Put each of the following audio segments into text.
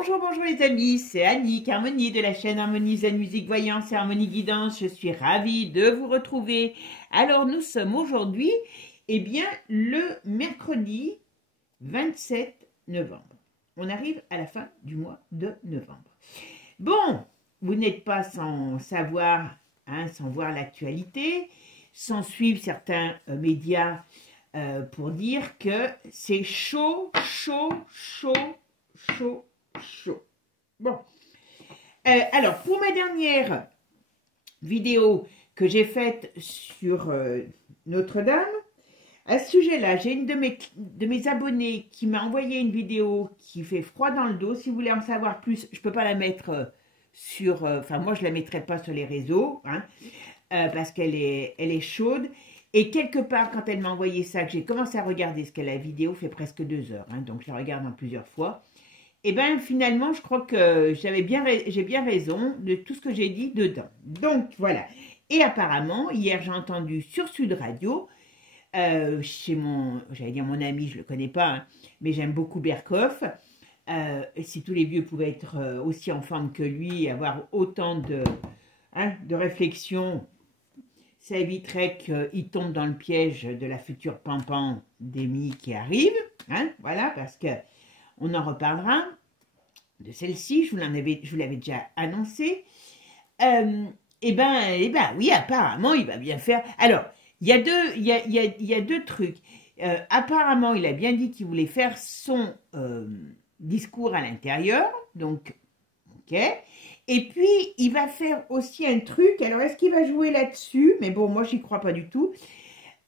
Bonjour, bonjour les amis, c'est Annick, Harmonie de la chaîne Harmonie Zen Musique Voyance et Harmonie Guidance. Je suis ravie de vous retrouver. Alors nous sommes aujourd'hui, le mercredi 27 novembre. On arrive à la fin du mois de novembre. Bon, vous n'êtes pas sans savoir, sans voir l'actualité, sans suivre certains médias pour dire que c'est chaud. Bon, alors pour ma dernière vidéo que j'ai faite sur Notre-Dame, à ce sujet-là, j'ai une de mes abonnés qui m'a envoyé une vidéo qui fait froid dans le dos. Si vous voulez en savoir plus, je ne peux pas la mettre sur... moi, je ne la mettrai pas sur les réseaux, parce qu'elle est chaude. Et quelque part, quand elle m'a envoyé ça, que j'ai commencé à regarder ce qu'elle a, la vidéo fait presque 2 heures, donc je la regarde en plusieurs fois. Et bien, finalement, je crois que j'ai bien raison de tout ce que j'ai dit dedans. Donc, voilà. Et apparemment, hier, j'ai entendu sur Sud Radio, chez j'allais dire mon ami, je ne le connais pas, mais j'aime beaucoup Berkoff. Si tous les vieux pouvaient être aussi en forme que lui, et avoir autant de réflexion, ça éviterait qu'il tombe dans le piège de la future pampan d'Emmy qui arrive. Voilà, parce que on en reparlera de celle-ci, je vous l'avais déjà annoncé. Oui, apparemment, il va bien faire. Alors, il y a deux trucs. Apparemment, il a bien dit qu'il voulait faire son discours à l'intérieur, donc, ok. Et puis, il va faire aussi un truc. Alors, est-ce qu'il va jouer là-dessus? Mais bon, moi, j'y crois pas du tout.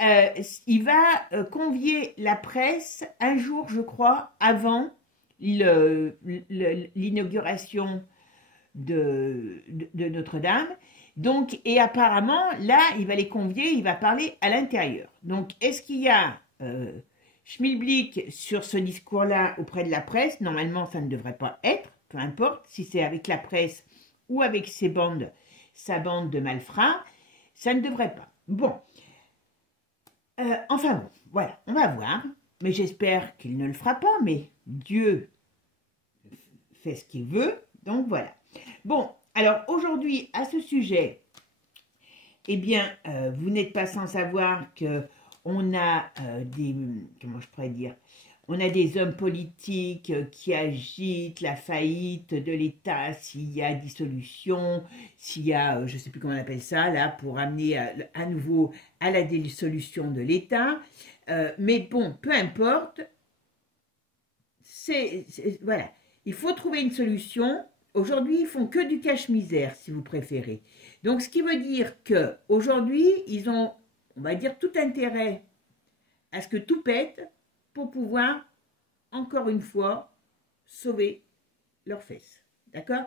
Il va convier la presse un jour, je crois, avant l'inauguration de Notre-Dame. Donc, et apparemment, là, il va les convier, il va parler à l'intérieur. Donc, est-ce qu'il y a schmilblick sur ce discours-là auprès de la presse? Normalement, ça ne devrait pas être, peu importe si c'est avec la presse ou avec sa bande de malfrats, ça ne devrait pas. Bon. Enfin bon, voilà, on va voir. Mais j'espère qu'il ne le fera pas, mais Dieu fait ce qu'il veut, donc voilà. Bon, alors aujourd'hui, à ce sujet, vous n'êtes pas sans savoir qu'on a comment je pourrais dire, on a des hommes politiques qui agitent la faillite de l'État s'il y a dissolution, s'il y a, je ne sais plus comment on appelle ça, là, pour amener à nouveau à la dissolution de l'État. Mais bon, peu importe, voilà. Il faut trouver une solution. Aujourd'hui, ils font que du cache-misère, si vous préférez. Donc, ce qui veut dire qu'aujourd'hui, ils ont, on va dire, tout intérêt à ce que tout pète pour pouvoir, encore une fois, sauver leurs fesses. D'accord?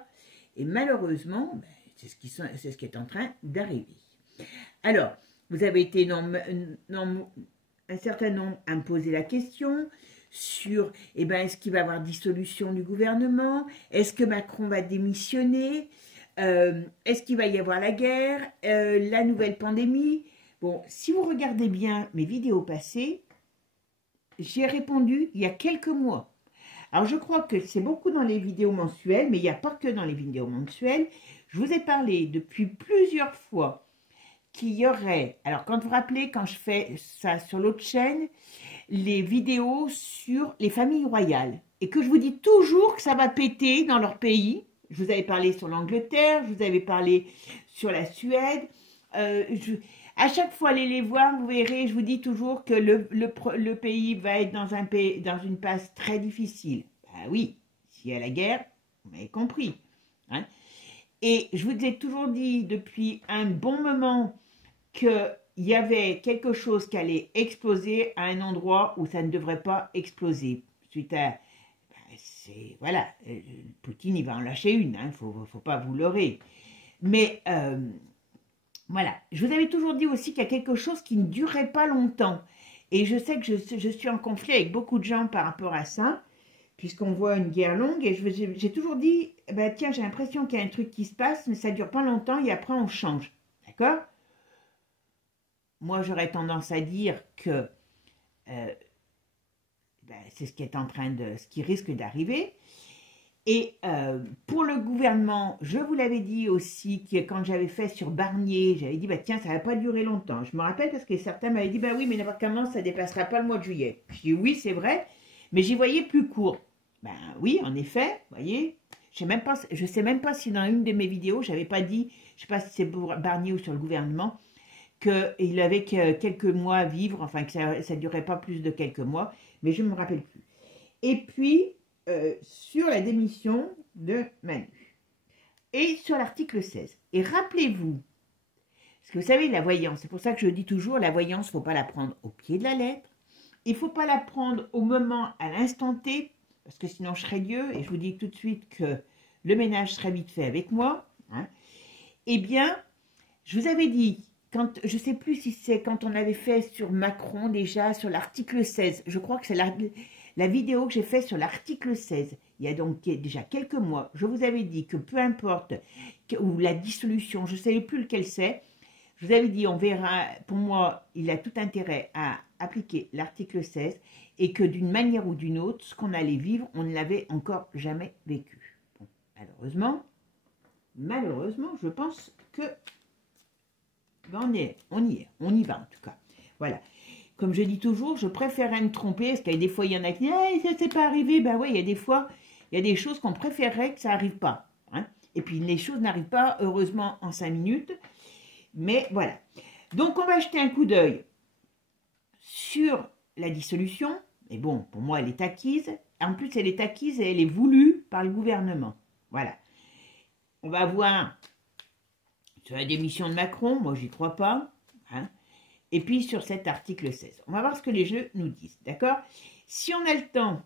Et malheureusement, c'est ce qui est en train d'arriver. Alors, vous avez été un certain nombre à me poser la question sur, est-ce qu'il va y avoir dissolution du gouvernement? Est-ce que Macron va démissionner? Est-ce qu'il va y avoir la guerre? La nouvelle pandémie? Bon, si vous regardez bien mes vidéos passées, j'ai répondu il y a quelques mois. Alors, je crois que c'est beaucoup dans les vidéos mensuelles, mais il n'y a pas que dans les vidéos mensuelles. Je vous ai parlé depuis plusieurs fois qu'il y aurait, alors quand vous vous rappelez, quand je fais ça sur l'autre chaîne, les vidéos sur les familles royales, et que je vous dis toujours que ça va péter dans leur pays. Je vous avais parlé sur l'Angleterre, je vous avais parlé sur la Suède. À chaque fois, allez les voir, vous verrez, je vous dis toujours que le pays va être dans une passe très difficile. Ben oui, s'il y a la guerre, vous m'avez compris. Et je vous ai toujours dit depuis un bon moment qu'il y avait quelque chose qui allait exploser à un endroit où ça ne devrait pas exploser. Suite à... voilà, Poutine, il va en lâcher une, faut pas vous leurrer. Mais... voilà, je vous avais toujours dit aussi qu'il y a quelque chose qui ne durerait pas longtemps. Et je sais que je suis en conflit avec beaucoup de gens par rapport à ça, puisqu'on voit une guerre longue. Et j'ai toujours dit, tiens, j'ai l'impression qu'il y a un truc qui se passe, mais ça ne dure pas longtemps et après on change. D'accord? Moi, j'aurais tendance à dire que c'est ce qui risque d'arriver. Et pour le gouvernement, je vous l'avais dit aussi que quand j'avais fait sur Barnier, j'avais dit, bah tiens, ça va pas durer longtemps. Je me rappelle parce que certains m'avaient dit, bah oui, mais n'importe comment, ça dépassera pas le mois de juillet. Je dis, oui, c'est vrai, mais j'y voyais plus court. Ben oui, en effet, vous voyez, je sais même pas si dans une de mes vidéos, j'avais pas dit, je sais pas si c'est pour Barnier ou sur le gouvernement, qu'il avait que quelques mois à vivre, enfin que ça ne durait pas plus de quelques mois, mais je ne me rappelle plus. Et puis, sur la démission de Manu, et sur l'article 16. Et rappelez-vous, parce que vous savez, la voyance, c'est pour ça que je dis toujours, la voyance, il ne faut pas la prendre au pied de la lettre, il ne faut pas la prendre au moment, à l'instant T, parce que sinon je serais Dieu, et je vous dis tout de suite que le ménage serait vite fait avec moi. Hein. Eh bien, je vous avais dit, quand, je ne sais plus si c'est quand on avait fait sur Macron déjà, sur l'article 16, je crois que c'est la vidéo que j'ai faite sur l'article 16, il y a donc déjà quelques mois, je vous avais dit que peu importe, ou la dissolution, je ne savais plus lequel c'est, je vous avais dit, on verra, pour moi, il a tout intérêt à appliquer l'article 16 et que d'une manière ou d'une autre, ce qu'on allait vivre, on ne l'avait encore jamais vécu. Bon, malheureusement, je pense que on y est, on y va en tout cas. Voilà. Comme je dis toujours, je préférerais me tromper, parce qu'il y a des fois, il y en a qui disent « ça c'est pas arrivé ». Ben oui, il y a des fois, il y a des choses qu'on préférerait que ça n'arrive pas. Hein. Et puis, les choses n'arrivent pas, heureusement, en 5 minutes. Mais voilà. Donc, on va jeter un coup d'œil sur la dissolution. Mais bon, pour moi, elle est acquise. En plus, elle est acquise et elle est voulue par le gouvernement. Voilà. On va voir sur la démission de Macron. Moi, j'y crois pas. Hein. Et puis, sur cet article 16. On va voir ce que les jeux nous disent. D'accord? Si on a le temps,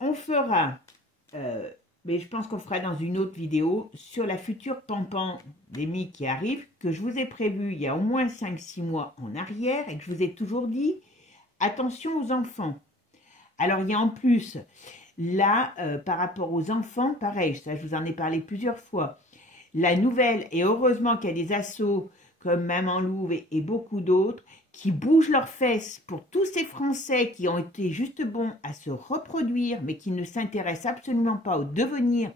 on fera... mais je pense qu'on fera dans une autre vidéo sur la future pandémie qui arrive, que je vous ai prévu il y a au moins 5-6 mois en arrière et que je vous ai toujours dit, attention aux enfants. Alors, il y a en plus, là, par rapport aux enfants, pareil, ça je vous en ai parlé plusieurs fois, la nouvelle, et heureusement qu'il y a des assos comme Maman Louve et beaucoup d'autres, qui bougent leurs fesses pour tous ces Français qui ont été juste bons à se reproduire, mais qui ne s'intéressent absolument pas au devenir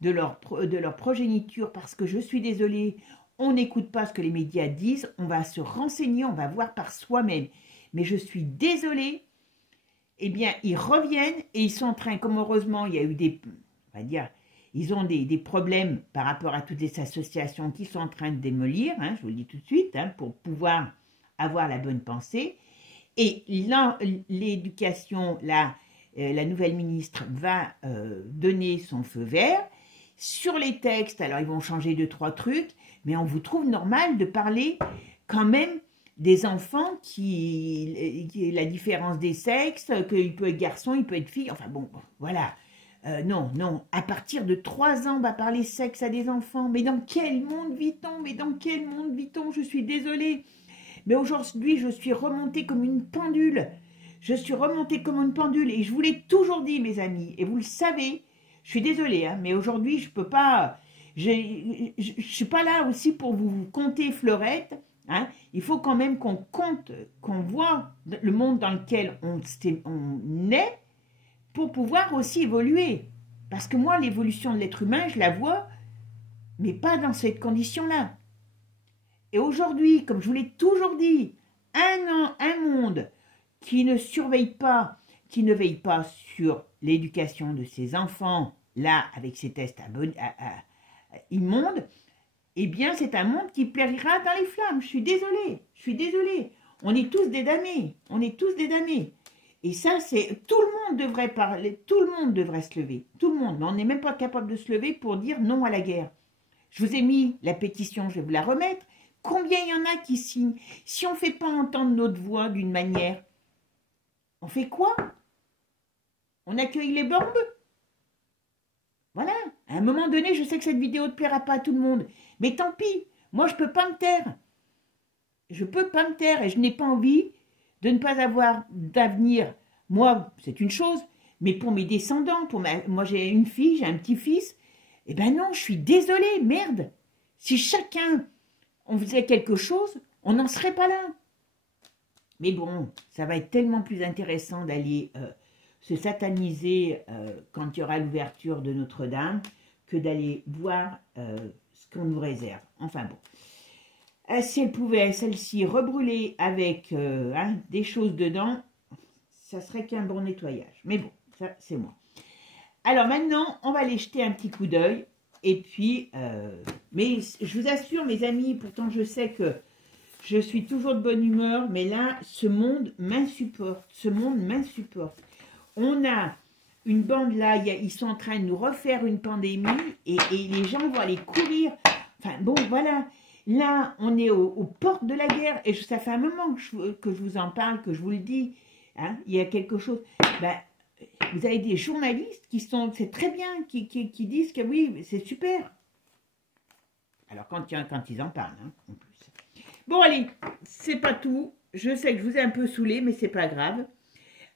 de leur progéniture, parce que je suis désolée, on n'écoute pas ce que les médias disent, on va se renseigner, on va voir par soi-même. Mais je suis désolée, eh bien, ils reviennent et ils sont en train, comme heureusement, il y a eu des, on va dire, ils ont des problèmes par rapport à toutes les associations qui sont en train de démolir, hein, je vous le dis tout de suite, hein, pour pouvoir avoir la bonne pensée. Et l'éducation, la nouvelle ministre va donner son feu vert. Sur les textes, alors ils vont changer 2-3 trucs, mais on vous trouve normal de parler quand même des enfants qui la différence des sexes, qu'il peut être garçon, il peut être fille, enfin bon, voilà. Non, à partir de 3 ans, on va parler sexe à des enfants. Mais dans quel monde vit-on? Mais dans quel monde vit-on? Je suis désolée. Mais aujourd'hui, je suis remontée comme une pendule. Je suis remontée comme une pendule. Et je vous l'ai toujours dit, mes amis. Et vous le savez. Je suis désolée, hein, mais aujourd'hui, je ne peux pas... Je ne suis pas là aussi pour vous compter fleurettes. Hein. Il faut quand même qu'on compte, qu'on voit le monde dans lequel on est, pour pouvoir aussi évoluer. Parce que moi, l'évolution de l'être humain, je la vois, mais pas dans cette condition-là. Et aujourd'hui, comme je vous l'ai toujours dit, un monde qui ne surveille pas, qui ne veille pas sur l'éducation de ses enfants, là, avec ces tests immondes, eh bien, c'est un monde qui périra dans les flammes. Je suis désolée. On est tous des damnés. Et ça, c'est tout le monde devrait parler, tout le monde devrait se lever, tout le monde. Mais on n'est même pas capable de se lever pour dire non à la guerre. Je vous ai mis la pétition, je vais vous la remettre. Combien il y en a qui signent? Si on ne fait pas entendre notre voix d'une manière, on fait quoi? On accueille les bombes? Voilà. À un moment donné, je sais que cette vidéo ne plaira pas à tout le monde. Mais tant pis. Moi, je ne peux pas me taire. Je ne peux pas me taire et je n'ai pas envie de ne pas avoir d'avenir. Moi, c'est une chose, mais pour mes descendants, moi j'ai une fille, j'ai un petit-fils, eh ben non, je suis désolée, merde. Si chacun, on faisait quelque chose, on n'en serait pas là. Mais bon, ça va être tellement plus intéressant d'aller se sataniser quand il y aura l'ouverture de Notre-Dame que d'aller voir ce qu'on nous réserve. Enfin bon. Si elle pouvait, celle-ci, rebrûler avec des choses dedans, ça serait qu'un bon nettoyage. Mais bon, ça c'est moi. Alors maintenant, on va aller jeter un petit coup d'œil. Et puis, mais je vous assure, mes amis, pourtant je sais que je suis toujours de bonne humeur, mais là, ce monde m'insupporte. Ce monde m'insupporte. On a une bande là, ils sont en train de nous refaire une pandémie et les gens vont aller courir. Enfin bon, voilà. Là, on est aux portes de la guerre et ça fait un moment que je vous en parle, que je vous le dis. Hein, il y a quelque chose. Ben, vous avez des journalistes qui sont, c'est très bien, qui disent que oui, c'est super. Alors quand ils en parlent, hein, en plus. Bon allez, c'est pas tout. Je sais que je vous ai un peu saoulé, mais c'est pas grave.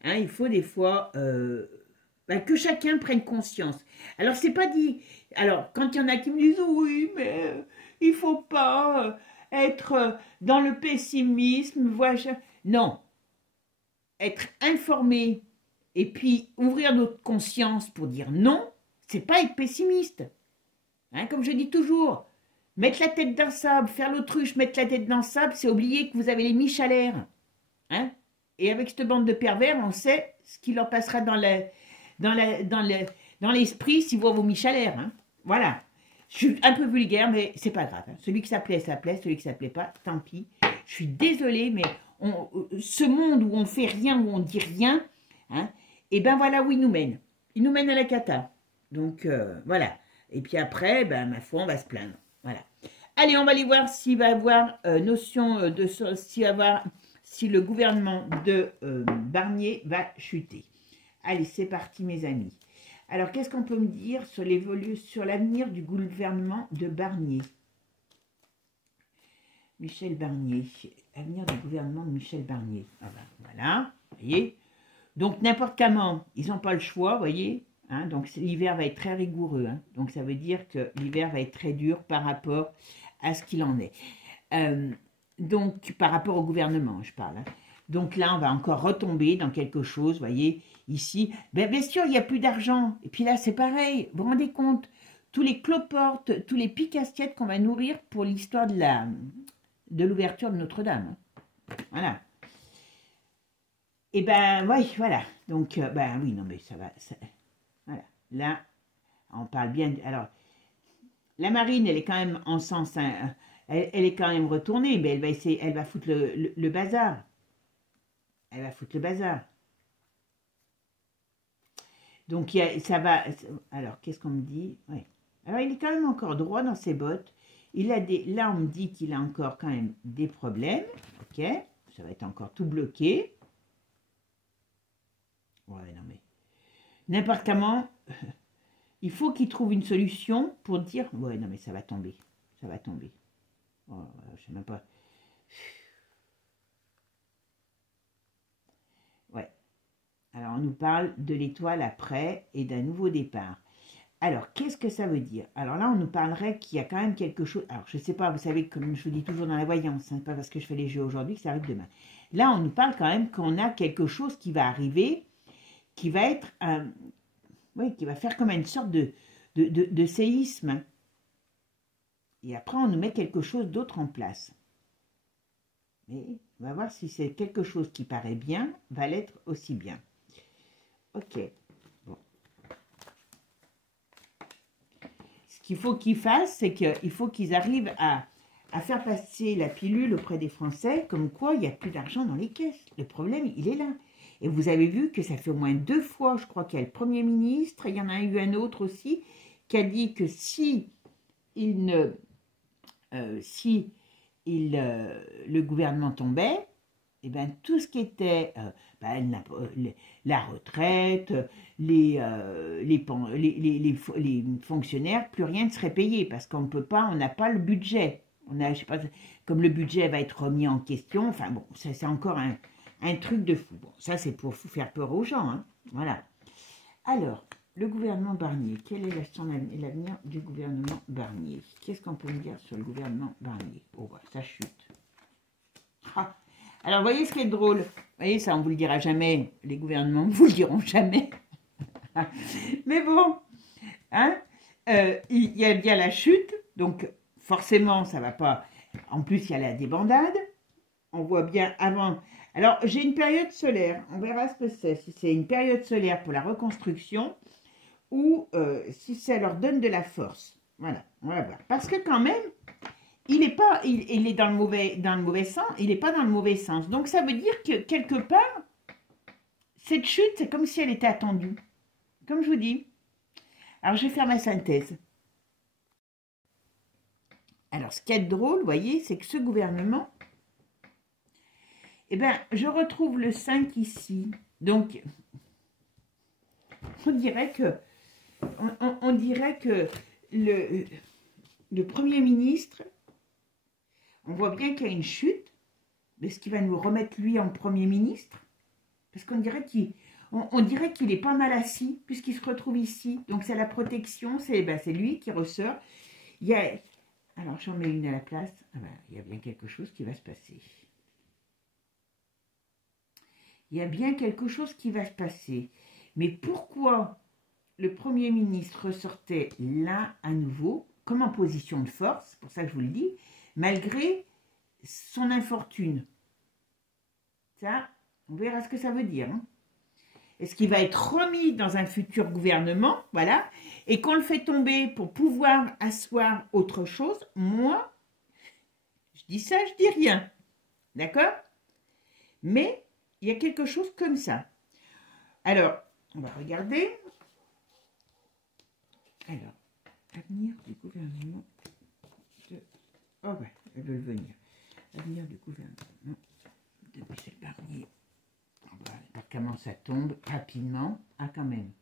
Hein, il faut des fois que chacun prenne conscience. Alors c'est pas dit. Alors quand il y en a qui me disent oui, mais il faut pas être dans le pessimisme. Voilà. Non, être informé et puis ouvrir notre conscience pour dire non, c'est pas être pessimiste. Hein, comme je dis toujours. Mettre la tête dans le sable, faire l'autruche, mettre la tête dans le sable, c'est oublier que vous avez les miches à l'air. Hein? Et avec cette bande de pervers, on sait ce qui leur passera dans l'esprit si vous avez vos miches à l'air. Hein? Voilà. Je suis un peu vulgaire, mais c'est pas grave. Hein? Celui qui ça plaît, celui qui ça plaît pas, tant pis. Je suis désolée, mais ce monde où on fait rien, où on dit rien, hein, et ben voilà où il nous mène. Il nous mène à la cata. Donc, voilà. Et puis après, ben, ma foi, on va se plaindre. Voilà. Allez, on va aller voir s'il va y avoir si le gouvernement de Barnier va chuter. Allez, c'est parti, mes amis. Alors, qu'est-ce qu'on peut me dire sur l'avenir du gouvernement de Barnier? Michel Barnier. Avenir du gouvernement de Michel Barnier. Ah ben, voilà, vous voyez. Donc, n'importe comment, ils n'ont pas le choix, vous voyez. Hein, donc l'hiver va être très rigoureux, hein, donc ça veut dire que l'hiver va être très dur par rapport à ce qu'il en est. Donc par rapport au gouvernement, je parle. Hein. Donc là, on va encore retomber dans quelque chose, vous voyez, ici. Ben, bien sûr, il n'y a plus d'argent. Et puis là, c'est pareil, vous vous rendez compte, tous les cloportes, tous les piques-assiettes qu'on va nourrir pour l'histoire de l'ouverture de Notre-Dame. Hein. Voilà. Et ben, oui, voilà. Donc, ben oui, non mais ça va... Voilà, là, on parle bien. Alors, la marine, elle est quand même en sens, elle est quand même retournée, mais elle va foutre le bazar. Elle va foutre le bazar. Donc, ça va. Alors, qu'est-ce qu'on me dit? Ouais. Alors, il est quand même encore droit dans ses bottes. Là, on me dit qu'il a encore quand même des problèmes. Ok, ça va être encore tout bloqué. Ouais, non mais. N'importe comment, il faut qu'il trouve une solution pour dire, ouais, non mais ça va tomber, ça va tomber. Oh, je sais même pas. Ouais. Alors, on nous parle de l'étoile après et d'un nouveau départ. Alors, qu'est-ce que ça veut dire? Alors là, on nous parlerait qu'il y a quand même quelque chose. Alors, je ne sais pas, vous savez, comme je vous dis toujours dans la voyance, hein, pas parce que je fais les jeux aujourd'hui que ça arrive demain. Là, on nous parle quand même qu'on a quelque chose qui va arriver, qui va être oui, qui va faire comme une sorte de séisme. Et après, on nous met quelque chose d'autre en place. Mais on va voir si c'est quelque chose qui paraît bien, va l'être aussi bien. Ok. Bon. Ce qu'il faut qu'ils fassent, c'est qu'il faut qu'ils arrivent à faire passer la pilule auprès des Français, comme quoi il n'y a plus d'argent dans les caisses. Le problème, il est là. Et vous avez vu que ça fait au moins 2 fois, je crois qu'il y a le Premier ministre, il y en a eu un autre aussi, qui a dit que si le gouvernement tombait, eh ben, tout ce qui était la retraite, les fonctionnaires, plus rien ne serait payé parce qu'on ne peut pas, on n'a pas le budget. Je sais pas, comme le budget va être remis en question, enfin bon, ça c'est encore un truc de fou. Bon, ça, c'est pour faire peur aux gens. Hein. Voilà. Alors, le gouvernement Barnier. Quel est l'avenir du gouvernement Barnier? Qu'est-ce qu'on peut me dire sur le gouvernement Barnier? Oh, bah, ça chute. Ah. Alors, vous voyez ce qui est drôle? voyez, ça, on vous le dira jamais. Les gouvernements ne vous le diront jamais. Mais bon, hein, il y a bien la chute, donc forcément, ça va pas. En plus, il y a la débandade. On voit bien avant. Alors, j'ai une période solaire. On verra ce que c'est. Si c'est une période solaire pour la reconstruction ou si ça leur donne de la force. Voilà, on va voir. Parce que quand même, il est pas, il est dans le mauvais sens. Il n'est pas dans le mauvais sens. Donc, ça veut dire que quelque part, cette chute, c'est comme si elle était attendue. Comme je vous dis. Alors, je vais faire ma synthèse. Alors, ce qui est drôle, vous voyez, c'est que ce gouvernement, eh bien, je retrouve le 5 ici. Donc, on dirait que, le Premier ministre, on voit bien qu'il y a une chute. Est-ce qu'il va nous remettre lui en Premier ministre? Parce qu'on dirait qu'il est pas mal assis, puisqu'il se retrouve ici. Donc, c'est la protection, c'est lui qui ressort. Il y a... Alors, j'en mets une à la place. Ah ben, il y a bien quelque chose qui va se passer. Il y a bien quelque chose qui va se passer. Mais pourquoi le Premier ministre ressortait là à nouveau, comme en position de force, c'est pour ça que je vous le dis, malgré son infortune? Ça, on verra ce que ça veut dire. Hein. Est-ce qu'il va être remis dans un futur gouvernement, voilà, et qu'on le fait tomber pour pouvoir asseoir autre chose? Moi, je dis ça, je dis rien. D'accord? Mais il y a quelque chose comme ça. Alors, on va regarder. Alors, avenir du gouvernement de... Oh ben, elles veulent venir. Avenir du gouvernement de Michel Barnier. On va voir comment ça tombe rapidement. Ah, quand même.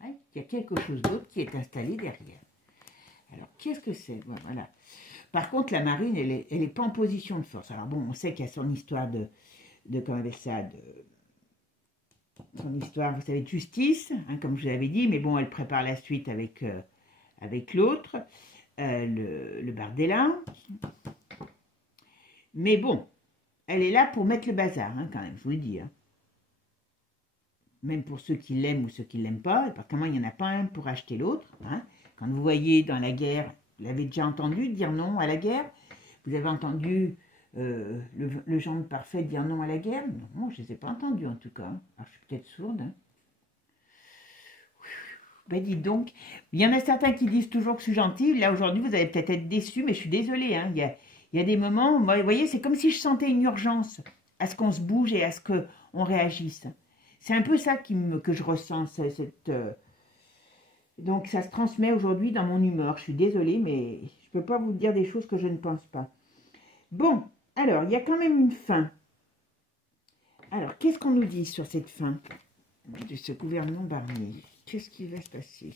Ouais, il y a quelque chose d'autre qui est installé derrière. Alors, qu'est-ce que c'est? Voilà. Par contre, la marine, elle est pas en position de force. Alors bon, on sait qu'il y a son histoire de comment on appelle ça, son histoire, vous savez, de justice, hein, comme je vous l'avais dit, mais bon, elle prépare la suite avec l'autre, le Bardella. Mais bon, elle est là pour mettre le bazar, hein, quand même, je vous le dis. Hein. Même pour ceux qui l'aiment ou ceux qui ne l'aiment pas, parce qu'il n'y en a pas un pour acheter l'autre. Hein. Quand vous voyez dans la guerre, vous l'avez déjà entendu dire non à la guerre? Vous avez entendu le genre parfait dire non à la guerre? Non, je ne les ai pas entendus en tout cas. Alors, je suis peut-être sourde. Hein. Ben dites donc, il y en a certains qui disent toujours que je suis gentille. Là, aujourd'hui, vous allez peut-être être déçus, mais je suis désolée. Hein. Il y a des moments, moi, vous voyez, c'est comme si je sentais une urgence à ce qu'on se bouge et à ce qu'on réagisse. C'est un peu ça que je ressens, donc ça se transmet aujourd'hui dans mon humeur. Je suis désolée, mais je ne peux pas vous dire des choses que je ne pense pas. Bon, alors, il y a quand même une fin. Alors, qu'est-ce qu'on nous dit sur cette fin de ce gouvernement Barnier? Qu'est-ce qui va se passer?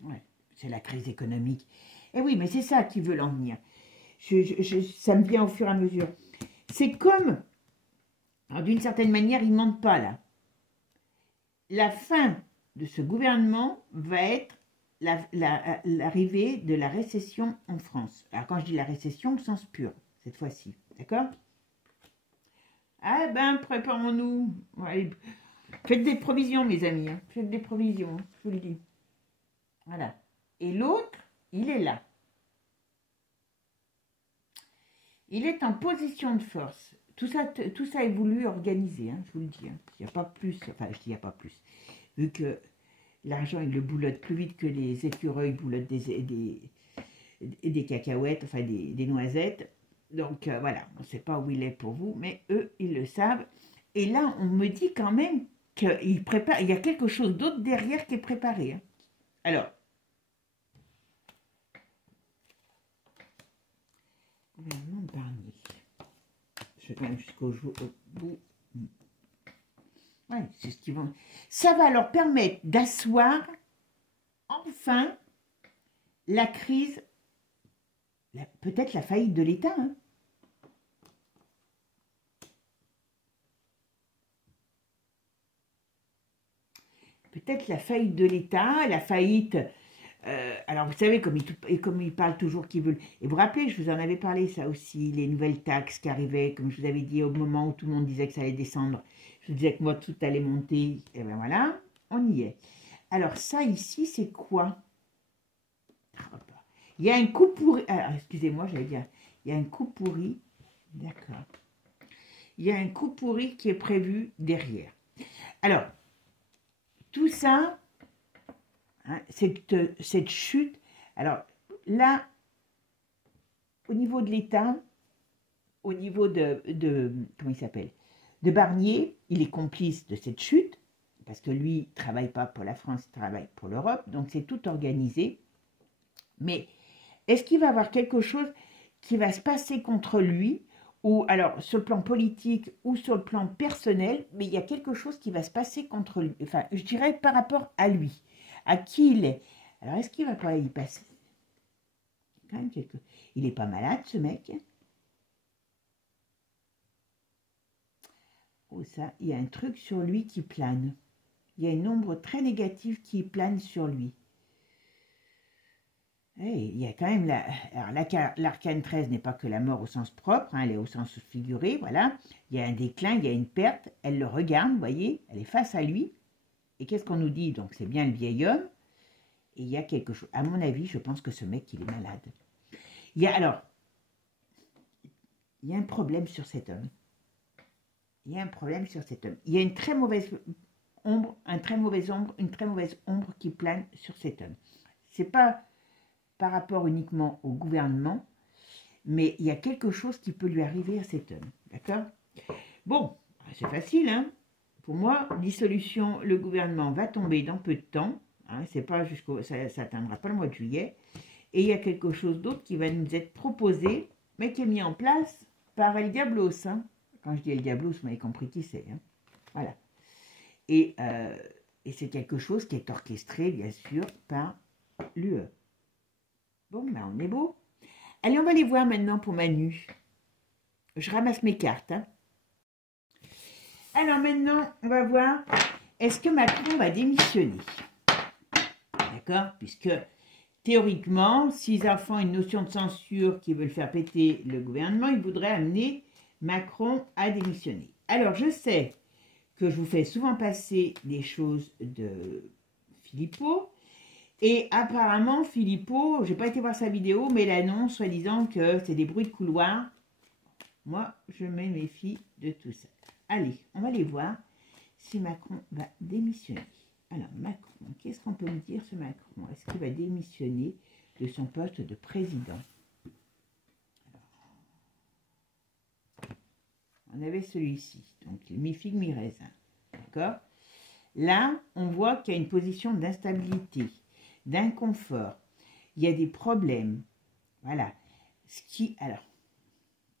Ouais, c'est la crise économique. Eh oui, mais c'est ça qu'ils veulent en venir. Ça me vient au fur et à mesure. C'est comme, d'une certaine manière, ils ne mentent pas là. La fin de ce gouvernement va être l'arrivée de la récession en France. Alors quand je dis la récession, au sens pur, cette fois-ci, d'accord? Ah ben, préparons-nous. Ouais, faites des provisions, mes amis, hein. Faites des provisions, hein, je vous le dis. Voilà. Et l'autre, il est là. Il est en position de force. Tout ça est voulu organiser, hein, je vous le dis. Hein. Il n'y a pas plus, enfin, je dis il n'y a pas plus. Vu que l'argent, il le boulotte plus vite que les écureuils boulottent des cacahuètes, enfin des noisettes. Donc voilà, on ne sait pas où il est pour vous, mais eux, ils le savent. Et là, on me dit quand même qu'il prépare, il y a quelque chose d'autre derrière qui est préparé. Hein. Alors, gouvernement Barnier. Je vais même jusqu'au bout. Ouais, c'est ce qu'ils vont. Ça va leur permettre d'asseoir enfin la crise, peut-être la faillite de l'État. Hein. Peut-être la faillite de l'État, la faillite Alors, vous savez, comme il parle toujours qu'ils veulent... Et vous vous rappelez, je vous en avais parlé, ça aussi, les nouvelles taxes qui arrivaient, comme je vous avais dit, au moment où tout le monde disait que ça allait descendre. Je vous disais que moi, tout allait monter. Et bien voilà, on y est. Alors, ça ici, c'est quoi? Il y a un coup pourri... Alors, excusez-moi, j'allais dire... Il y a un coup pourri. D'accord. Il y a un coup pourri qui est prévu derrière. Alors, tout ça... Hein, cette chute, alors là, au niveau de l'État, au niveau comment il s'appelle, de Barnier, il est complice de cette chute, parce que lui, il ne travaille pas pour la France, il travaille pour l'Europe, donc c'est tout organisé. Mais est-ce qu'il va y avoir quelque chose qui va se passer contre lui, ou alors sur le plan politique ou sur le plan personnel, mais il y a quelque chose qui va se passer contre lui, enfin, je dirais par rapport à lui. À qui il est. Alors, est-ce qu'il va pas y passer? Quand même quelque... Il n'est pas malade, ce mec. Oh, ça, il y a un truc sur lui qui plane. Il y a une ombre très négative qui plane sur lui. Hey, il y a quand même l'arcane 13 n'est pas que la mort au sens propre, hein, elle est au sens figuré, voilà. Il y a un déclin, il y a une perte. Elle le regarde, vous voyez, elle est face à lui. Et qu'est-ce qu'on nous dit? Donc, c'est bien le vieil homme. Et il y a quelque chose. À mon avis, je pense que ce mec, il est malade. Il y a un problème sur cet homme. Il y a un problème sur cet homme. Il y a une très mauvaise ombre, une très mauvaise ombre qui plane sur cet homme. C'est pas par rapport uniquement au gouvernement, mais il y a quelque chose qui peut lui arriver à cet homme. D'accord? Bon, c'est facile, hein? Pour moi, dissolution, le gouvernement va tomber dans peu de temps. Hein, c'est pas ça n'atteindra pas le mois de juillet. Et il y a quelque chose d'autre qui va nous être proposé, mais qui est mis en place par El Diablos. Hein. Quand je dis El Diablos, vous m'avez compris qui c'est. Hein. Voilà. Et c'est quelque chose qui est orchestré, bien sûr, par l'UE. Bon, ben on est beau. Allez, on va les voir maintenant pour Manu. Je ramasse mes cartes. Hein. Alors maintenant, on va voir, est-ce que Macron va démissionner? D'accord? Puisque théoriquement, s'ils enfants une notion de censure qui veulent faire péter le gouvernement, ils voudraient amener Macron à démissionner. Alors, je sais que je vous fais souvent passer des choses de Philippot, et apparemment, Philippot, je n'ai pas été voir sa vidéo, mais il annonce, soi-disant, que c'est des bruits de couloir. Moi, je me méfie de tout ça. Allez, on va aller voir si Macron va démissionner. Alors, Macron, qu'est-ce qu'on peut me dire sur Macron? Est-ce qu'il va démissionner de son poste de président? Alors, on avait celui-ci, donc mi-figue, mi-raisin. D'accord? Là, on voit qu'il y a une position d'instabilité, d'inconfort. Il y a des problèmes. Voilà. Alors,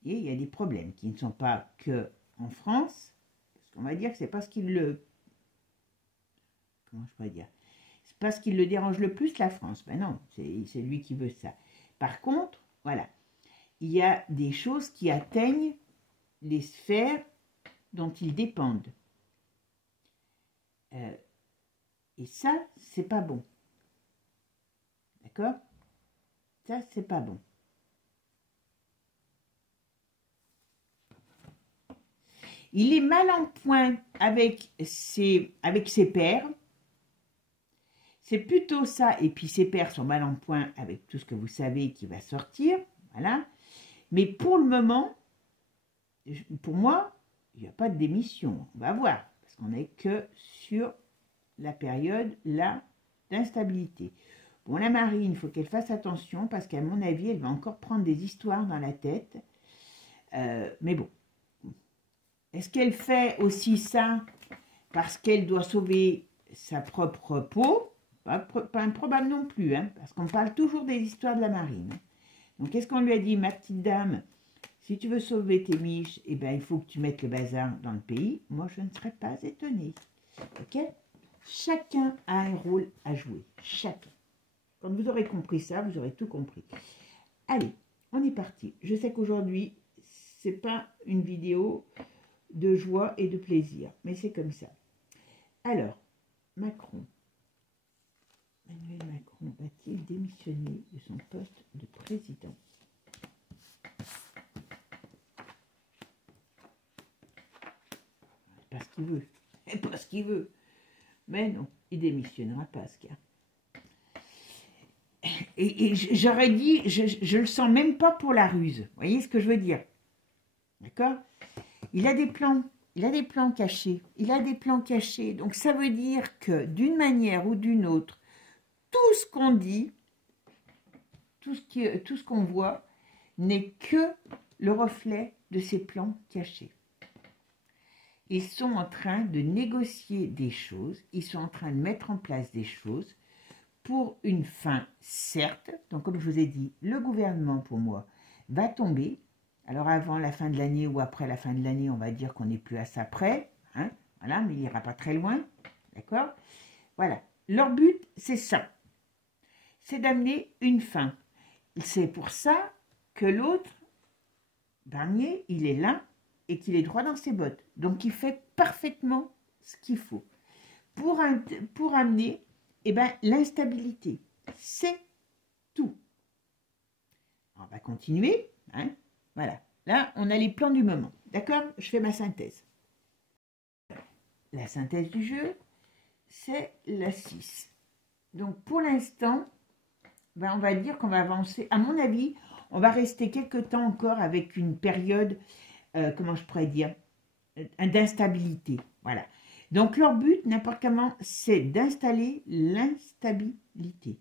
il y a des problèmes qui ne sont pas que en France, parce qu'on va dire que c'est pas ce qui le... Comment je pourrais dire? C'est pas ce qui le dérange le plus, la France. Ben non, c'est lui qui veut ça. Par contre, voilà, il y a des choses qui atteignent les sphères dont ils dépendent. Et ça, c'est pas bon. D'accord? Ça, c'est pas bon. Il est mal en point avec ses pairs. C'est plutôt ça. Et puis ses pairs sont mal en point avec tout ce que vous savez qui va sortir. Voilà. Mais pour le moment, pour moi, il n'y a pas de démission. On va voir. Parce qu'on n'est que sur la période là d'instabilité. Bon, la marine, il faut qu'elle fasse attention parce qu'à mon avis, elle va encore prendre des histoires dans la tête. Mais bon. Est-ce qu'elle fait aussi ça parce qu'elle doit sauver sa propre peau? Pas improbable non plus, hein, parce qu'on parle toujours des histoires de la marine. Donc, qu'est-ce qu'on lui a dit, ma petite dame? Si tu veux sauver tes miches, eh ben, il faut que tu mettes le bazar dans le pays. Moi, je ne serais pas étonnée. Ok? Chacun a un rôle à jouer. Chacun. Quand vous aurez compris ça, vous aurez tout compris. Allez, on est parti. Je sais qu'aujourd'hui, c'est pas une vidéo de joie et de plaisir, mais c'est comme ça. Alors, Macron. Emmanuel Macron va-t-il va-t-il démissionner de son poste de président? Pas ce qu'il veut. Pas ce qu'il veut. Mais non, il démissionnera pas, ce gars. Et j'aurais dit, je le sens même pas pour la ruse. Vous voyez ce que je veux dire? D'accord? Il a des plans. Il a des plans cachés. Il a des plans cachés. Donc ça veut dire que d'une manière ou d'une autre, tout ce qu'on dit, tout ce qu'on voit, n'est que le reflet de ces plans cachés. Ils sont en train de négocier des choses, ils sont en train de mettre en place des choses pour une fin certes. Donc comme je vous ai dit, le gouvernement pour moi va tomber. Alors avant la fin de l'année ou après la fin de l'année, on va dire qu'on n'est plus à ça près. Hein, voilà, mais il n'ira pas très loin. D'accord? Voilà. Leur but, c'est ça. C'est d'amener une fin. C'est pour ça que l'autre, Barnier, il est là et qu'il est droit dans ses bottes. Donc il fait parfaitement ce qu'il faut pour amener l'instabilité. C'est tout. On va continuer. Hein. Voilà. Là, on a les plans du moment. D'accord? Je fais ma synthèse. La synthèse du jeu, c'est la 6. Donc pour l'instant, on va dire qu'on va avancer. À mon avis, on va rester quelque temps encore avec une période, comment je pourrais dire, d'instabilité. Voilà. Donc leur but, n'importe comment, c'est d'installer l'instabilité.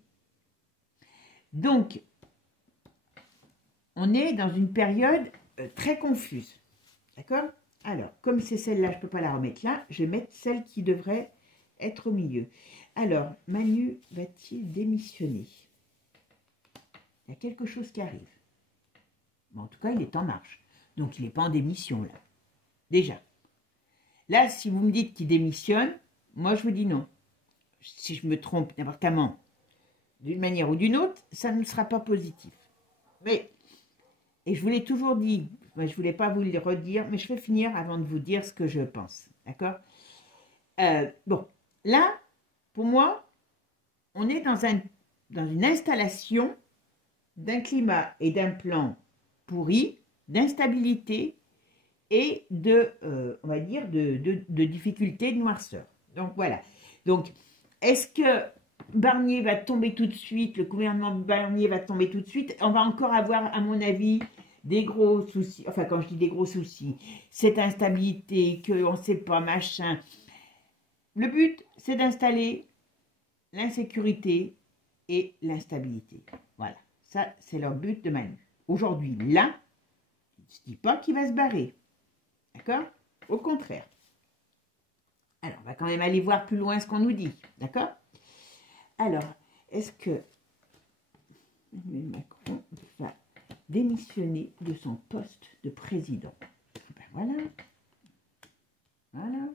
Donc, on est dans une période très confuse. D'accord? Alors, comme c'est celle-là, je ne peux pas la remettre là, je vais mettre celle qui devrait être au milieu. Alors, Manu va-t-il démissionner? Il y a quelque chose qui arrive. Bon, en tout cas, il est en marche. Donc, il n'est pas en démission, là. Déjà. Là, si vous me dites qu'il démissionne, moi, je vous dis non. Si je me trompe n'importe comment, d'une manière ou d'une autre, ça ne sera pas positif. Mais, et je vous l'ai toujours dit, moi, je ne voulais pas vous le redire, mais je vais finir avant de vous dire ce que je pense. D'accord? Bon, là, pour moi, on est dans une installation d'un climat et d'un plan pourri, d'instabilité et de, on va dire, de difficultés, de noirceur. Donc voilà. Donc, est-ce que Barnier va tomber tout de suite, le gouvernement Barnier va tomber tout de suite? On va encore avoir, à mon avis, des gros soucis. Enfin, quand je dis des gros soucis, cette instabilité, qu'on ne sait pas, machin. Le but, c'est d'installer l'insécurité et l'instabilité. Voilà. Ça, c'est leur but de Manu. Aujourd'hui, là, je ne dis pas qu'il va se barrer. D'accord? Au contraire. Alors, on va quand même aller voir plus loin ce qu'on nous dit. D'accord? Alors, est-ce que Emmanuel Macron va démissionner de son poste de président? Ben voilà. Voilà.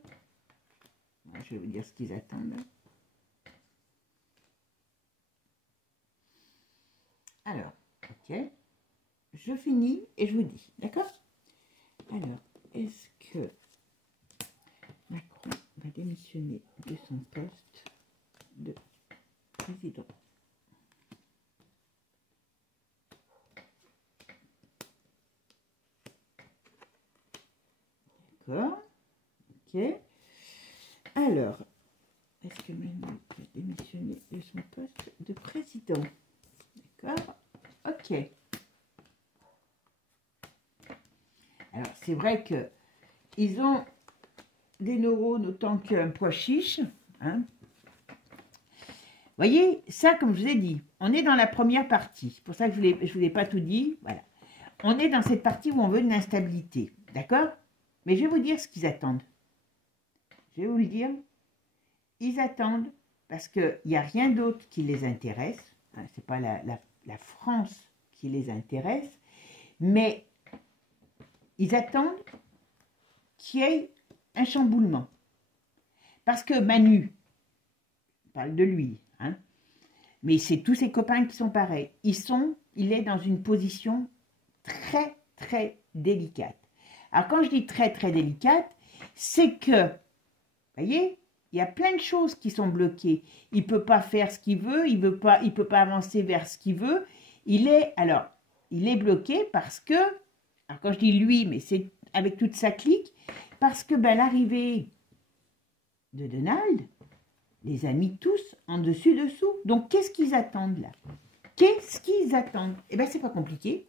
Je vais vous dire ce qu'ils attendent. Alors, ok. Je finis et je vous dis. D'accord? Alors, est-ce que Macron va démissionner de son poste de président? D'accord. Ok. Alors, est-ce que Manu va démissionner de son poste de président? D'accord. Ok. Alors, c'est vrai que ils ont des neurones autant qu'un pois chiche. Hein. Vous voyez, ça, comme je vous ai dit, on est dans la première partie. C'est pour ça que je ne vous ai pas tout dit. Voilà. On est dans cette partie où on veut une instabilité. D'accord? Mais je vais vous dire ce qu'ils attendent. Je vais vous le dire. Ils attendent parce qu'il n'y a rien d'autre qui les intéresse. Hein, ce n'est pas la France qui les intéresse. Mais ils attendent qu'il y ait un chamboulement. Parce que Manu, je parle de lui, hein, mais c'est tous ses copains qui sont pareils. Il est dans une position très, très délicate. Alors, quand je dis très, très délicate, c'est que, vous voyez, Il y a plein de choses qui sont bloquées. Il ne peut pas faire ce qu'il veut, il peut pas avancer vers ce qu'il veut. Il est bloqué parce que, alors quand je dis lui, mais c'est avec toute sa clique, parce que l'arrivée de Donald les a mis tous en dessus-dessous. Donc, qu'est-ce qu'ils attendent là? Qu'est-ce qu'ils attendent? Eh bien, c'est pas compliqué.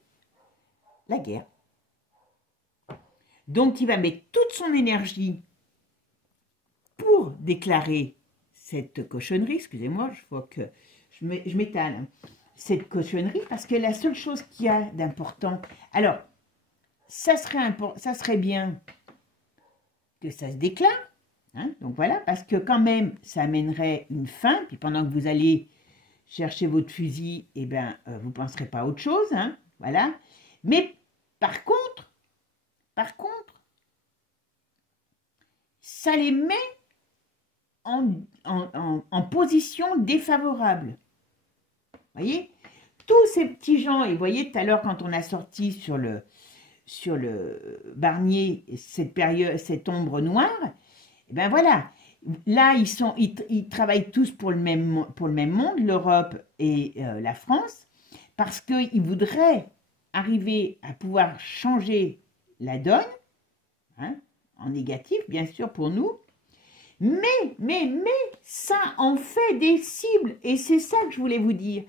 La guerre. Donc, il va mettre toute son énergie pour déclarer cette cochonnerie. Excusez-moi, je vois que je m'étale. Cette cochonnerie, parce que la seule chose qu'il y a d'important... Alors, ça serait bien que ça se déclare. Hein, donc voilà, parce que quand même, ça amènerait une fin. Puis pendant que vous allez chercher votre fusil, eh bien, vous ne penserez pas à autre chose. Hein, voilà. Mais par contre, ça les met en position défavorable. Vous voyez, tous ces petits gens, et vous voyez tout à l'heure quand on a sorti sur le Barnier cette ombre noire, et ben voilà, là ils travaillent tous pour le même monde, l'Europe et la France, parce qu'ils voudraient arriver à pouvoir changer la donne, hein, en négatif bien sûr pour nous, mais ça en fait des cibles, et c'est ça que je voulais vous dire.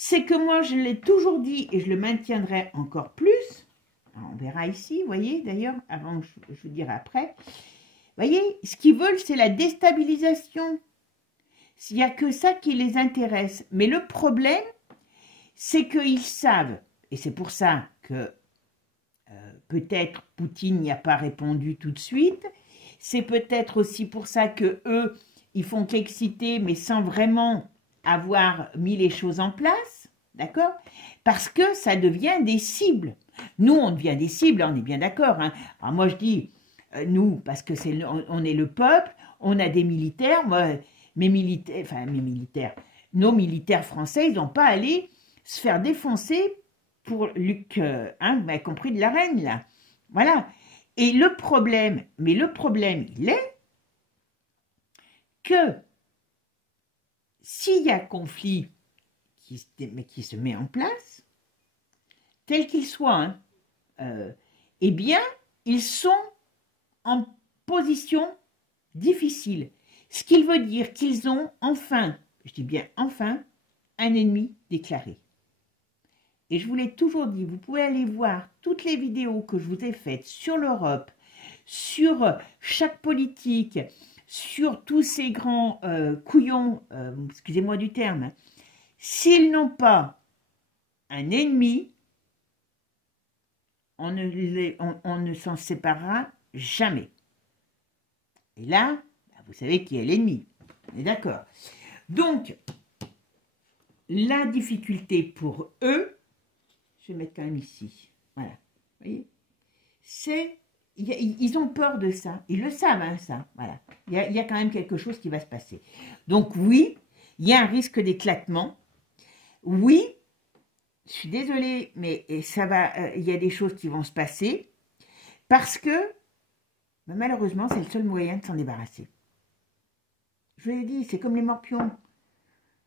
C'est que moi, je l'ai toujours dit, et je le maintiendrai encore plus. Alors, on verra ici, vous voyez, d'ailleurs, avant que je vous dirai après. Vous voyez, ce qu'ils veulent, c'est la déstabilisation. Il n'y a que ça qui les intéresse. Mais le problème, c'est qu'ils savent, et c'est pour ça que peut-être Poutine n'y a pas répondu tout de suite, c'est peut-être aussi pour ça que eux, ils font qu'exciter, mais sans vraiment avoir mis les choses en place, d'accord? Parce que ça devient des cibles. Nous, on devient des cibles, on est bien d'accord. Hein. Alors moi, je dis, nous, parce que on est le peuple, on a des militaires, moi, nos militaires français, ils n'ont pas allé se faire défoncer pour Luc, hein, vous avez compris, de la reine, là. Voilà. Et le problème, il est que s'il y a conflit qui se met en place, tel qu'il soit, hein, eh bien, ils sont en position difficile. Ce qui veut dire qu'ils ont enfin, je dis bien enfin, un ennemi déclaré. Et je vous l'ai toujours dit, vous pouvez aller voir toutes les vidéos que je vous ai faites sur l'Europe, sur chaque politique, sur tous ces grands couillons, excusez-moi du terme, s'ils n'ont pas un ennemi, on ne s'en séparera jamais. Et là, vous savez qui est l'ennemi, on est d'accord. Donc, la difficulté pour eux, je vais mettre quand même ici, voilà, vous voyez, c'est... Ils ont peur de ça, ils le savent, hein, ça, voilà. Il y a quand même quelque chose qui va se passer. Donc oui, il y a un risque d'éclatement. Oui, je suis désolée, mais ça va, il y a des choses qui vont se passer parce que, malheureusement, c'est le seul moyen de s'en débarrasser. Je vous l'ai dit, c'est comme les morpions.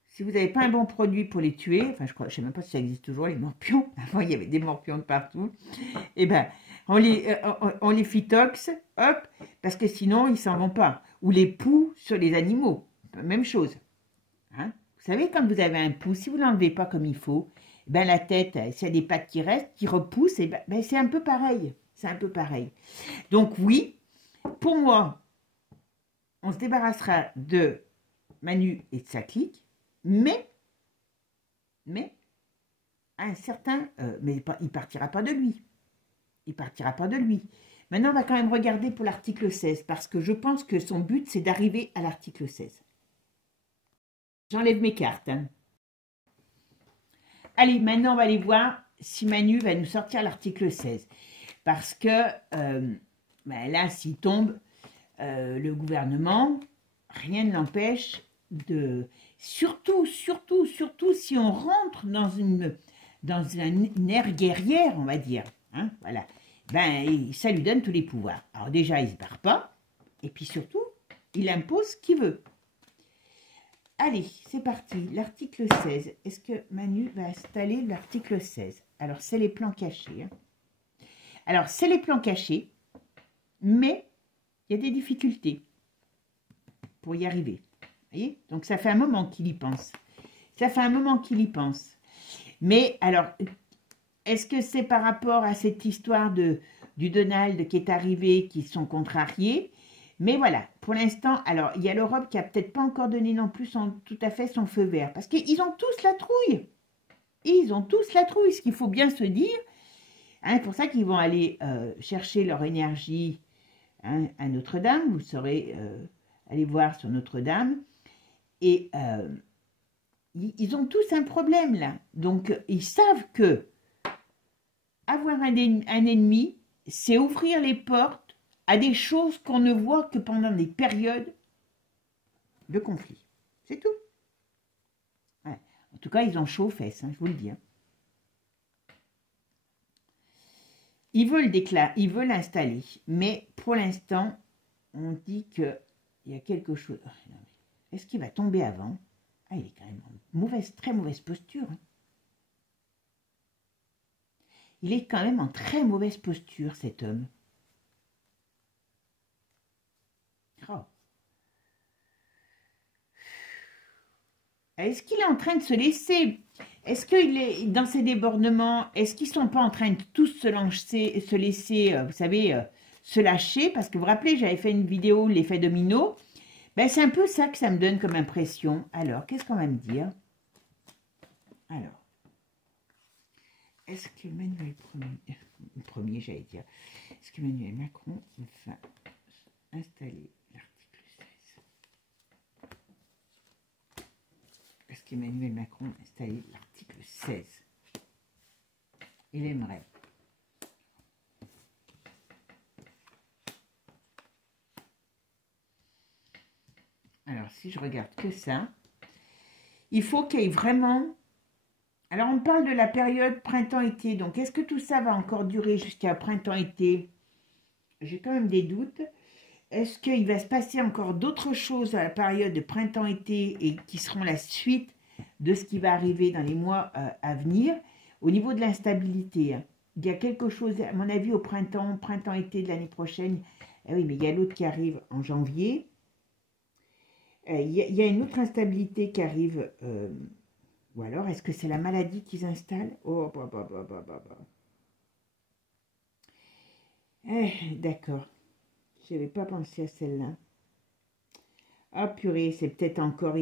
Si vous n'avez pas un bon produit pour les tuer, enfin, je ne sais même pas si ça existe toujours, les morpions. Avant, il y avait des morpions de partout. Eh bien, on les phytoxe, hop, parce que sinon, ils ne s'en vont pas. Ou les poux sur les animaux, même chose. Hein, vous savez, quand vous avez un pou, si vous ne l'enlevez pas comme il faut, ben la tête, s'il y a des pattes qui restent, qui repoussent, et ben, c'est un peu pareil. C'est un peu pareil. Donc oui, pour moi, on se débarrassera de Manu et de sa clique, mais un certain, mais il partira pas de lui. Il partira pas de lui. Maintenant, on va quand même regarder pour l'article 16, parce que je pense que son but, c'est d'arriver à l'article 16. J'enlève mes cartes. Hein. Allez, maintenant, on va aller voir si Manu va nous sortir l'article 16. Parce que, là, s'il tombe, le gouvernement, rien ne l'empêche de... Surtout, si on rentre dans une ère guerrière, on va dire. Hein, voilà. Ben, ça lui donne tous les pouvoirs. Alors déjà, il ne se barre pas. Et puis surtout, Il impose ce qu'il veut. Allez, c'est parti. L'article 16. Est-ce que Manu va installer l'article 16? Alors, c'est les plans cachés. Hein. Alors, c'est les plans cachés, mais il y a des difficultés pour y arriver. Vous voyez? Donc, ça fait un moment qu'il y pense. Ça fait un moment qu'il y pense. Mais, alors, est-ce que c'est par rapport à cette histoire du Donald qui est arrivé, qui sont contrariés? Mais voilà, pour l'instant, alors, il y a l'Europe qui n'a peut-être pas encore donné non plus tout à fait son feu vert. Parce qu'ils ont tous la trouille. Ils ont tous la trouille, ce qu'il faut bien se dire. Hein, c'est pour ça qu'ils vont aller chercher leur énergie hein, à Notre-Dame. Vous saurez aller voir sur Notre-Dame. Et ils ont tous un problème là. Donc, ils savent que avoir un ennemi, c'est ouvrir les portes à des choses qu'on ne voit que pendant des périodes de conflit. C'est tout. Ouais. En tout cas, ils ont chaud aux fesses, hein, je vous le dis. Hein. Ils veulent installer, mais pour l'instant, on dit qu'il y a quelque chose. Est-ce qu'il va tomber avant? Ah, il est quand même en très mauvaise posture. Hein. Il est quand même en très mauvaise posture, cet homme. Oh. Est-ce qu'il est en train de se laisser? Est-ce qu'il est dans ses débordements? Est-ce qu'ils ne sont pas en train de tous se laisser, vous savez, se lâcher? Parce que vous vous rappelez, j'avais fait une vidéo, l'effet domino. Ben, c'est un peu ça que ça me donne comme impression. Alors, qu'est-ce qu'on va me dire? Alors, est-ce que Emmanuel Premier, j'allais dire, est-ce qu'Emmanuel Macron va installer l'article 16? Est-ce qu'Emmanuel Macron va installer l'article 16? Il aimerait. Alors, si je regarde que ça, il faut qu'il y ait vraiment... Alors, on parle de la période printemps-été. Donc, est-ce que tout ça va encore durer jusqu'à printemps-été? J'ai quand même des doutes. Est-ce qu'il va se passer encore d'autres choses à la période de printemps-été et qui seront la suite de ce qui va arriver dans les mois à venir? Au niveau de l'instabilité, hein, il y a quelque chose, à mon avis, au printemps-été de l'année prochaine. Ah oui, mais il y a l'autre qui arrive en janvier. Il y a une autre instabilité qui arrive... ou alors, est-ce que c'est la maladie qu'ils installent? Oh, d'accord. Je n'avais pas pensé à celle-là. Ah, purée, c'est peut-être encore,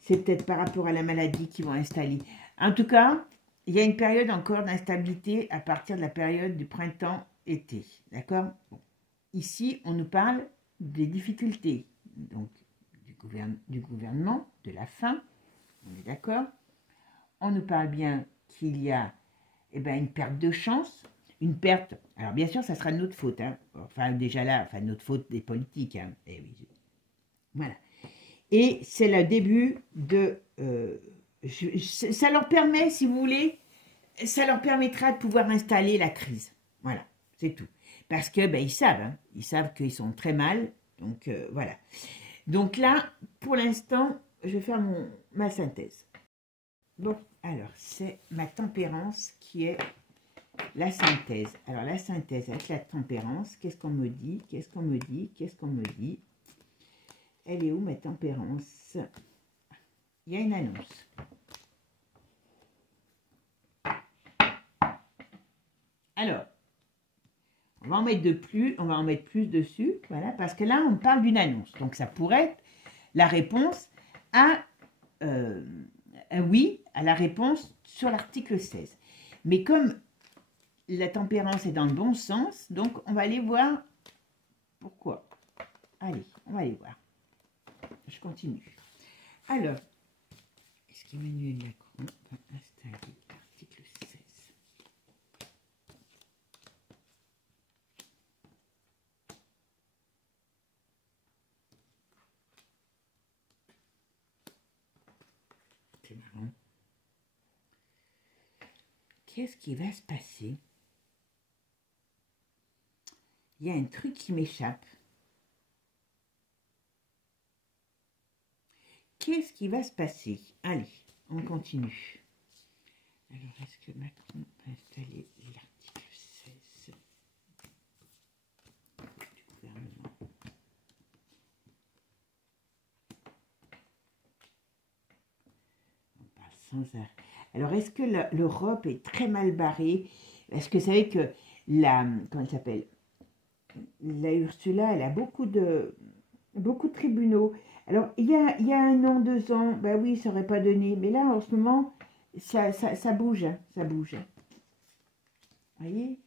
c'est peut-être par rapport à la maladie qu'ils vont installer. En tout cas, il y a une période encore d'instabilité à partir de la période du printemps-été. D'accord? Bon. Ici, on nous parle des difficultés. Donc, du gouvernement, de la faim. On est d'accord? On nous parle bien qu'il y a une perte de chance, une perte. Alors bien sûr, ça sera de notre faute. Hein. Enfin, déjà là, de notre faute des politiques. Hein. Oui. Voilà. Et c'est le début de... ça leur permet, si vous voulez, ça leur permettra de pouvoir installer la crise. Voilà, c'est tout. Parce que ils savent qu'ils sont très mal. Donc voilà. Donc là, pour l'instant, je vais faire ma synthèse. Bon, alors, c'est ma tempérance qui est la synthèse. Alors, la synthèse avec la tempérance, qu'est-ce qu'on me dit? Qu'est-ce qu'on me dit? Qu'est-ce qu'on me dit? Elle est où, ma tempérance? Il y a une annonce. Alors, on va en mettre plus dessus, voilà, parce que là, on parle d'une annonce. Donc, ça pourrait être la réponse à... oui à la réponse sur l'article 16. Mais comme la tempérance est dans le bon sens, donc on va aller voir pourquoi. Allez, on va aller voir. Je continue. Alors, est-ce qu'Emmanuel Macron va installer l'article 16? C'est marrant. Qu'est-ce qui va se passer? Il y a un truc qui m'échappe. qui va se passer? Allez, on continue. Alors, est-ce que Macron va installer l'article 16 du gouvernement? On parle sans arrêt. Alors, est-ce que l'Europe est très mal barrée? Est-ce que vous savez que comment elle s'appelle? La Ursula, elle a beaucoup de tribunaux. Alors, il y a 1 an, 2 ans, ben oui, ça n'aurait pas donné. Mais là, en ce moment, ça bouge, hein, ça bouge. Vous voyez,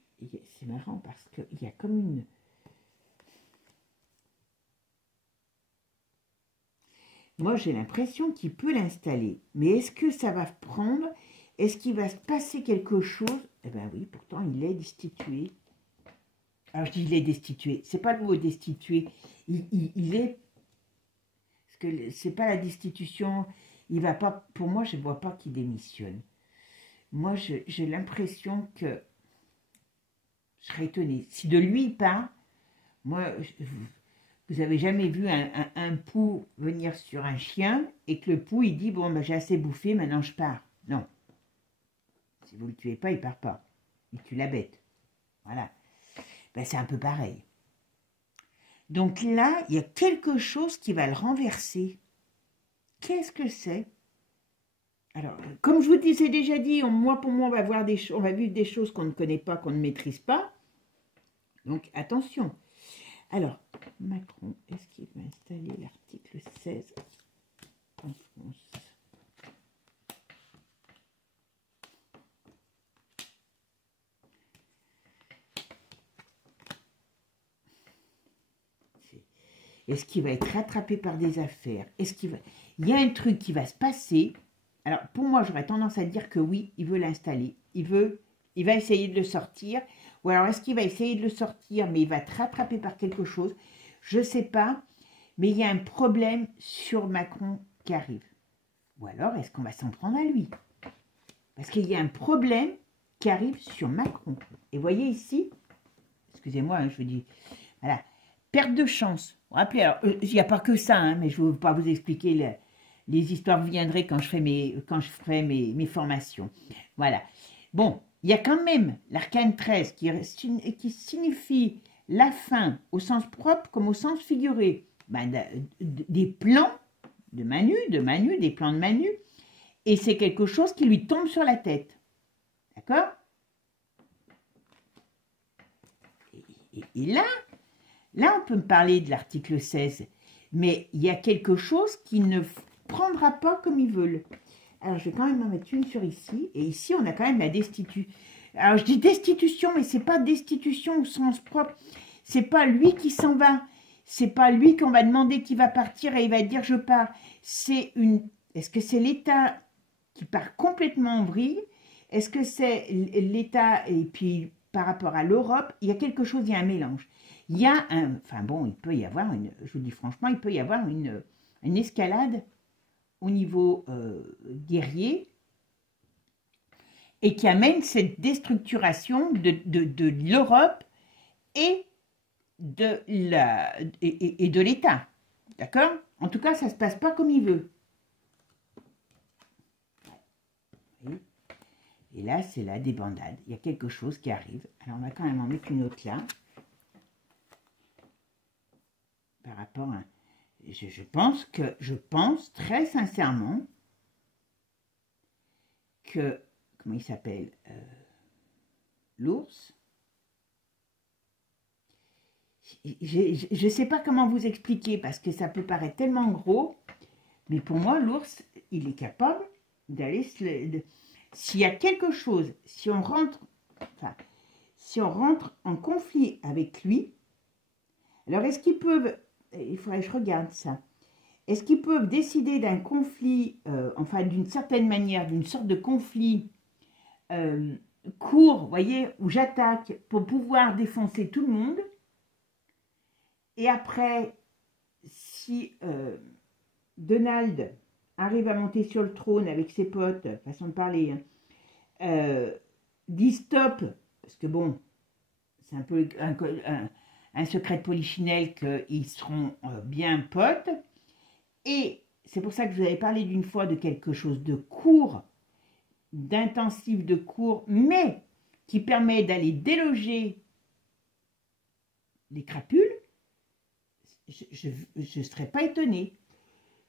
c'est marrant parce qu'il y a comme une... Moi, j'ai l'impression qu'il peut l'installer. Mais est-ce que ça va prendre? Est-ce qu'il va se passer quelque chose? Eh bien oui, pourtant, il est destitué. Alors, je dis il est destitué. C'est pas le mot destitué. Il est... Parce que c'est pas la destitution. Il va pas... Pour moi, je ne vois pas qu'il démissionne. Moi, j'ai l'impression que... Je serais étonnée. Si de lui il part, moi... Vous avez jamais vu un pou venir sur un chien et que le pou, il dit, bon, ben, j'ai assez bouffé, maintenant je pars. Non. Si vous ne le tuez pas, il ne part pas. Il tue la bête. Voilà. Ben, c'est un peu pareil. Donc là, il y a quelque chose qui va le renverser. Qu'est-ce que c'est? Alors, comme je vous disais déjà dit, moi, pour moi, on va vivre des choses qu'on ne connaît pas, qu'on ne maîtrise pas. Donc, attention. Alors, Macron, est-ce qu'il va installer l'article 16 en France? Est-ce qu'il va être rattrapé par des affaires? Est-ce qu'il va... Il y a un truc qui va se passer. Alors, pour moi, j'aurais tendance à dire que oui, il veut l'installer. Il va essayer de le sortir. Ou alors, est-ce qu'il va essayer de le sortir, mais il va être rattrapé par quelque chose? Je ne sais pas, mais il y a un problème sur Macron qui arrive. Ou alors, est-ce qu'on va s'en prendre à lui? Parce qu'il y a un problème qui arrive sur Macron. Et voyez ici, excusez-moi, hein, je vous dis, voilà, perte de chance. Vous vous rappelez, alors, il n'y a pas que ça, hein, mais je ne veux pas vous expliquer les histoires, vous viendrez quand je ferai mes formations. Voilà. Bon, il y a quand même l'arcane 13 qui signifie la fin au sens propre comme au sens figuré. Ben, des plans de Manu, des plans de Manu, et c'est quelque chose qui lui tombe sur la tête. D'accord? Et là, on peut me parler de l'article 16, mais il y a quelque chose qui ne prendra pas comme ils veulent. Alors, je vais quand même en mettre une sur ici, et ici, on a quand même la destitution. Alors, je dis destitution, mais c'est pas destitution au sens propre. C'est pas lui qui s'en va. C'est pas lui qu'on va demander qui va partir et il va dire je pars. C'est une... Est-ce que c'est l'État qui part complètement en vrille? Est-ce que c'est l'État et puis par rapport à l'Europe? Il y a quelque chose, il y a un mélange. Il y a un... Enfin bon, il peut y avoir une... Je vous dis franchement, il peut y avoir une escalade au niveau guerrier et qui amène cette déstructuration de l'Europe et de l'État. D'accord? En tout cas, ça ne se passe pas comme il veut. Et là, c'est la débandade. Il y a quelque chose qui arrive. Alors, on va quand même en mettre une autre là. Par rapport à... Je pense très sincèrement que... Comment il s'appelle? L'ours. Je ne sais pas comment vous expliquer parce que ça peut paraître tellement gros, mais pour moi, l'ours, il est capable d'aller s'il y a quelque chose, si on rentre en conflit avec lui, alors est-ce qu'ils peuvent, il faudrait que je regarde ça, est-ce qu'ils peuvent décider d'un conflit, enfin d'une certaine manière, d'une sorte de conflit court, vous voyez, où j'attaque pour pouvoir défoncer tout le monde. Et après, si Donald arrive à monter sur le trône avec ses potes, façon de parler, hein, dit stop, parce que bon, c'est un peu un secret de polichinelle qu'ils seront bien potes, et c'est pour ça que je vous avais parlé d'une fois de quelque chose de court, d'intensif, de court, mais qui permet d'aller déloger les crapules. Je ne serais pas étonnée.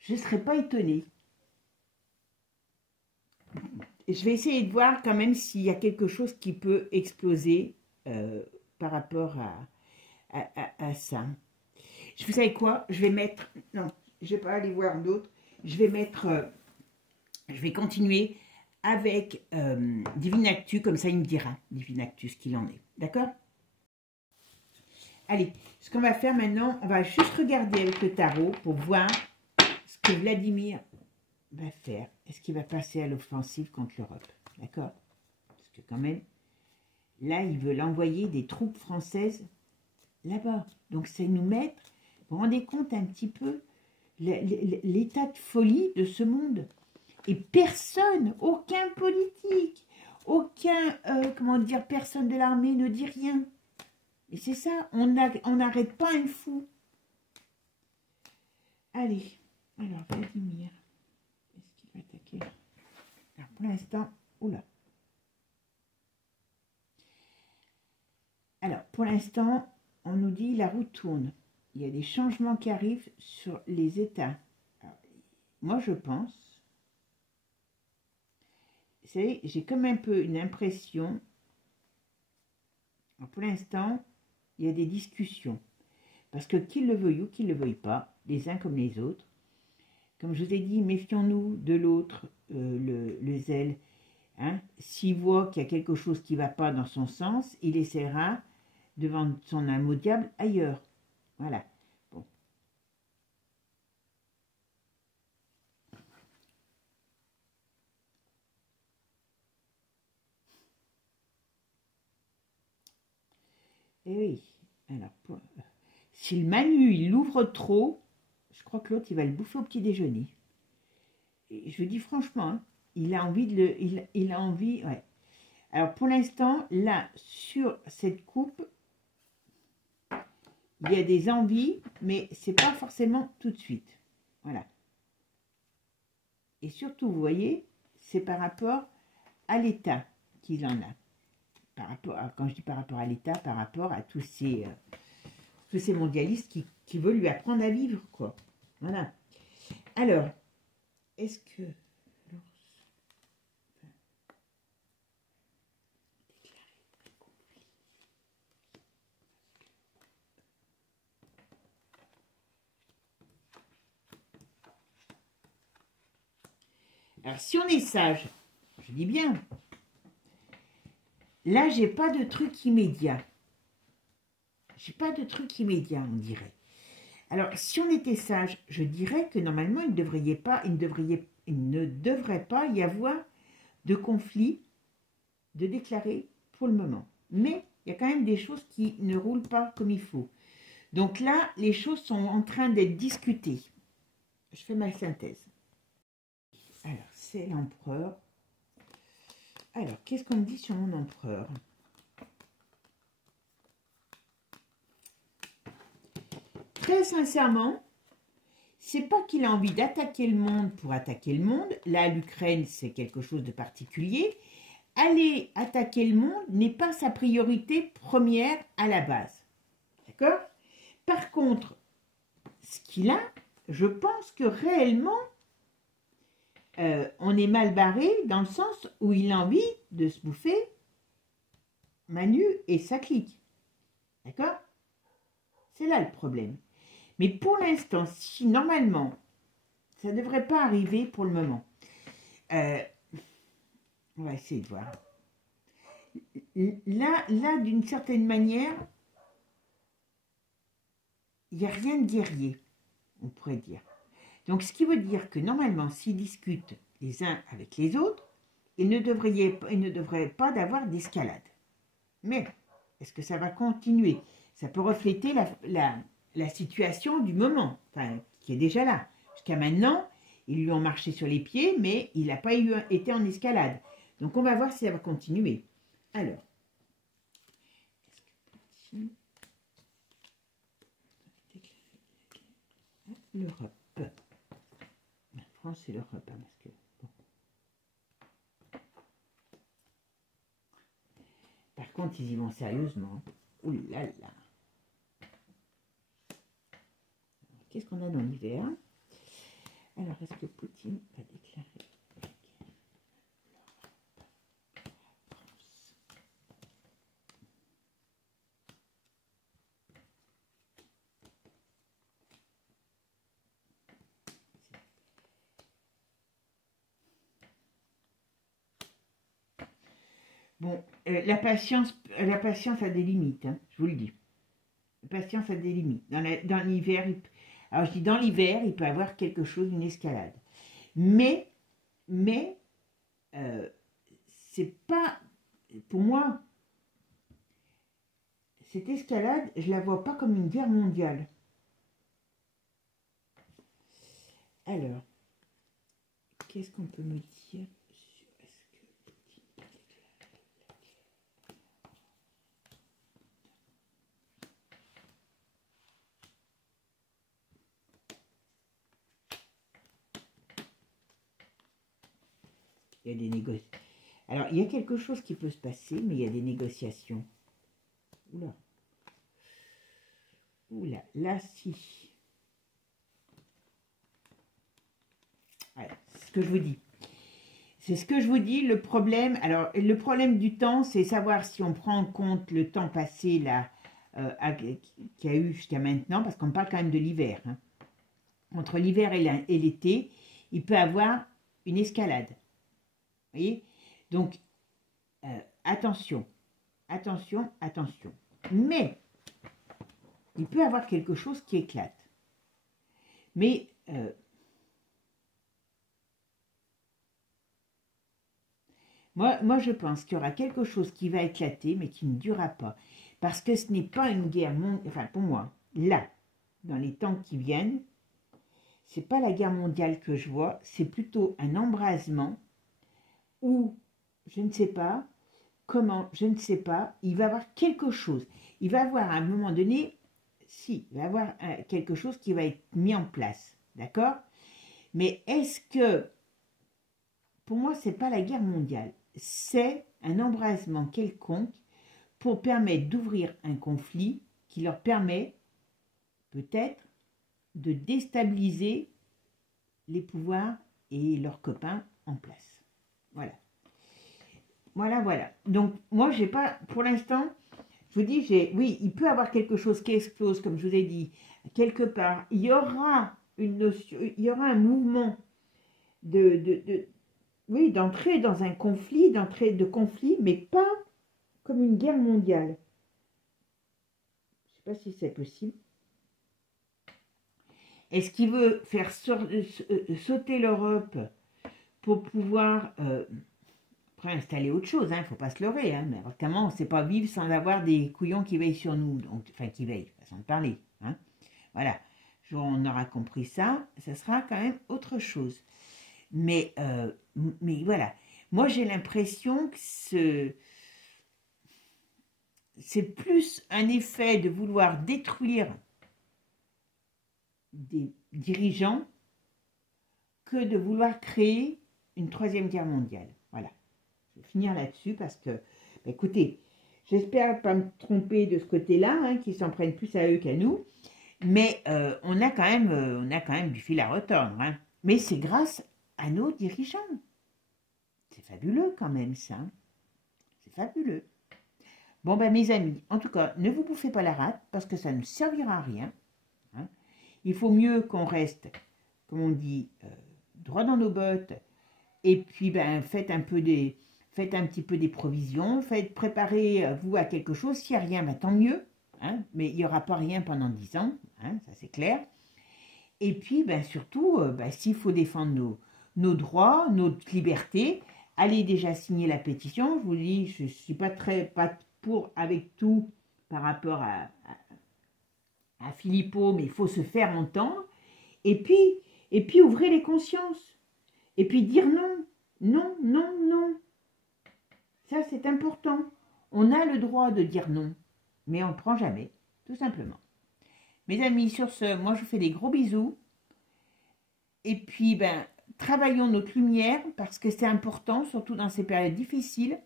Je ne serais pas étonnée. Je vais essayer de voir quand même s'il y a quelque chose qui peut exploser par rapport à ça. Vous savez quoi? Je vais mettre... Non, je ne vais pas aller voir d'autres. Je vais mettre... je vais continuer avec Divinactu, comme ça il me dira, Divinactu, ce qu'il en est. D'accord? Allez, ce qu'on va faire maintenant, on va juste regarder avec le tarot pour voir ce que Vladimir va faire. Est-ce qu'il va passer à l'offensive contre l'Europe? D'accord? Parce que quand même, là, il veut l'envoyer des troupes françaises là-bas. Donc, c'est nous mettre... Vous vous rendez compte un petit peu l'état de folie de ce monde? Et personne, aucun politique, aucun, comment dire, personne de l'armée ne dit rien. Et c'est ça, on n'arrête pas un fou. Allez, alors Vladimir, est-ce qu'il va attaquer? Alors pour l'instant, oula. Alors pour l'instant, on nous dit la roue tourne. Il y a des changements qui arrivent sur les États. Alors, moi je pense, vous savez, j'ai comme un peu une impression, pour l'instant, il y a des discussions. Parce que qu'il le veuille ou qu'il ne le veuille pas, les uns comme les autres, comme je vous ai dit, méfions-nous de l'autre, le zèle. Hein. S'il voit qu'il y a quelque chose qui ne va pas dans son sens, il essaiera de vendre son âme au diable ailleurs. Voilà. Bon. Et oui. Alors, si le Manu, il l'ouvre trop, je crois que l'autre, il va le bouffer au petit déjeuner. Et je vous dis franchement, hein, il a envie de le... Il a envie... Ouais. Alors, pour l'instant, là, sur cette coupe, il y a des envies, mais c'est pas forcément tout de suite. Voilà. Et surtout, vous voyez, c'est par rapport à l'État qu'il en a. Par rapport à, quand je dis par rapport à l'État, par rapport à tous ces mondialistes qui veulent lui apprendre à vivre, quoi. Voilà. Alors, est-ce que... Alors, si on est sage, je dis bien, là, j'ai pas de truc immédiat. J'ai pas de truc immédiat, on dirait. Alors, si on était sage, je dirais que normalement, il ne devrait pas y avoir de conflit de déclarer pour le moment. Mais il y a quand même des choses qui ne roulent pas comme il faut. Donc là, les choses sont en train d'être discutées. Je fais ma synthèse. Alors, c'est l'empereur. Alors, qu'est-ce qu'on me dit sur mon empereur? Très sincèrement, c'est pas qu'il a envie d'attaquer le monde pour attaquer le monde. Là, l'Ukraine, c'est quelque chose de particulier. Aller attaquer le monde n'est pas sa priorité première à la base. D'accord? Par contre, ce qu'il a, je pense que réellement, on est mal barré dans le sens où il a envie de se bouffer Manu et sa clique. D'accord? C'est là le problème. Mais pour l'instant, si normalement, ça ne devrait pas arriver pour le moment. On va essayer de voir. Là d'une certaine manière, il n'y a rien de guerrier, on pourrait dire. Donc, ce qui veut dire que normalement, s'ils discutent les uns avec les autres, il ne devrait pas d'avoir d'escalade. Mais, est-ce que ça va continuer? Ça peut refléter la situation du moment, enfin, qui est déjà là. Jusqu'à maintenant, ils lui ont marché sur les pieds, mais il n'a pas été en escalade. Donc, on va voir si ça va continuer. Alors, l'Europe. France et l'Europe, hein, parce que... Bon. Par contre, ils y vont sérieusement. Ouh là là. Qu'est-ce qu'on a dans l'hiver? Alors, est-ce que Poutine va déclarer la guerre à la France? Bon, la patience a des limites, hein, je vous le dis. La patience a des limites. Dans l'hiver, alors je dis dans l'hiver, il peut y avoir quelque chose, une escalade. Mais c'est pas, pour moi, cette escalade, je la vois pas comme une guerre mondiale. Alors, qu'est-ce qu'on peut me dire sur est-ce que Poutine déclare la guerre? Il y a des négociations. Alors, il y a quelque chose qui peut se passer, mais il y a des négociations. Oula. Oula, là, si. Voilà, c'est ce que je vous dis. C'est ce que je vous dis, le problème. Alors, le problème du temps, c'est savoir si on prend en compte le temps passé, là, qu'il y a eu jusqu'à maintenant, parce qu'on parle quand même de l'hiver. Hein. Entre l'hiver et l'été, il peut y avoir une escalade. Vous voyez? Donc, attention, attention, attention. Mais, il peut y avoir quelque chose qui éclate. Mais, moi, je pense qu'il y aura quelque chose qui va éclater, mais qui ne durera pas. Parce que ce n'est pas une guerre mondiale, enfin, pour moi, là, dans les temps qui viennent, c'est pas la guerre mondiale que je vois, c'est plutôt un embrasement où, je ne sais pas, comment, je ne sais pas, il va y avoir quelque chose. Il va y avoir à un moment donné, si, il va y avoir quelque chose qui va être mis en place, d'accord? Mais est-ce que, pour moi, c'est pas la guerre mondiale, c'est un embrasement quelconque pour permettre d'ouvrir un conflit qui leur permet peut-être de déstabiliser les pouvoirs et leurs copains en place. Voilà. Voilà, voilà. Donc, moi, j'ai pas, pour l'instant, je vous dis, oui, il peut y avoir quelque chose qui explose, comme je vous ai dit, quelque part. Il y aura une notion, il y aura un mouvement oui, d'entrer dans un conflit, mais pas comme une guerre mondiale. Je ne sais pas si c'est possible. Est-ce qu'il veut faire sauter l'Europe pour pouvoir après installer autre chose, il ne faut pas se leurrer, hein, mais comment on ne sait pas vivre sans avoir des couillons qui veillent sur nous, donc, enfin qui veillent, façon de parler. Hein. Voilà, on aura compris ça, ça sera quand même autre chose. Mais voilà, moi j'ai l'impression que c'est plus un effet de vouloir détruire des dirigeants que de vouloir créer une troisième guerre mondiale. Voilà. Je vais finir là-dessus parce que, écoutez, j'espère pas me tromper de ce côté-là, hein, qu'ils s'en prennent plus à eux qu'à nous, mais on a quand même du fil à retordre. Hein. Mais c'est grâce à nos dirigeants. C'est fabuleux quand même ça. C'est fabuleux. Bon ben mes amis, en tout cas, ne vous bouffez pas la rate parce que ça ne servira à rien. Hein. Il faut mieux qu'on reste, comme on dit, droit dans nos bottes. Et puis ben faites un petit peu des provisions, préparez-vous à quelque chose. S'il n'y a rien, ben, tant mieux. Hein, mais il n'y aura pas rien pendant 10 ans, hein, ça c'est clair. Et puis ben, surtout, s'il faut défendre nos droits, notre liberté, allez déjà signer la pétition. Je vous dis, je ne suis pas pour avec tout par rapport à Philippot, mais il faut se faire entendre. Et puis ouvrez les consciences. Et puis dire non, non, non, non. Ça, c'est important. On a le droit de dire non, mais on ne prend jamais, tout simplement. Mes amis, sur ce, moi, je vous fais des gros bisous. Et puis, travaillons notre lumière parce que c'est important, surtout dans ces périodes difficiles.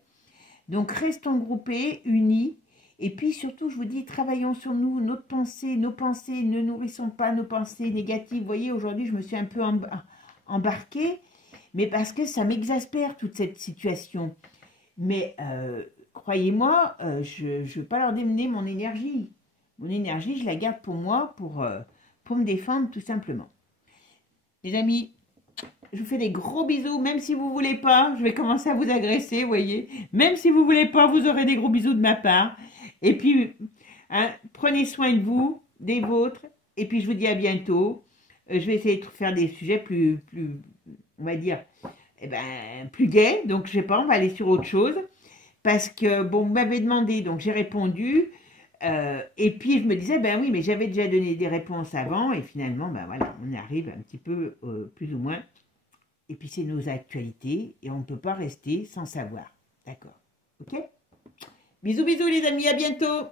Donc, restons groupés, unis. Et puis, surtout, je vous dis, travaillons sur nous, nos pensées, ne nourrissons pas nos pensées négatives. Vous voyez, aujourd'hui, je me suis un peu embarquée, mais parce que ça m'exaspère, toute cette situation. Mais croyez-moi, je ne veux pas leur démener mon énergie. Mon énergie, je la garde pour moi, pour me défendre, tout simplement. Les amis, je vous fais des gros bisous, même si vous ne voulez pas, je vais commencer à vous agresser, vous voyez. Même si vous ne voulez pas, vous aurez des gros bisous de ma part. Et puis, hein, prenez soin de vous, des vôtres. Et puis, je vous dis à bientôt. Je vais essayer de faire des sujets plus on va dire, plus gais. Donc, je sais pas, on va aller sur autre chose. Parce que, bon, vous m'avez demandé, donc j'ai répondu. Et puis, je me disais, ben oui, mais j'avais déjà donné des réponses avant. Et finalement, ben voilà, on arrive un petit peu, plus ou moins. Et puis, c'est nos actualités. Et on ne peut pas rester sans savoir. D'accord? Ok? Bisous, bisous, les amis. À bientôt.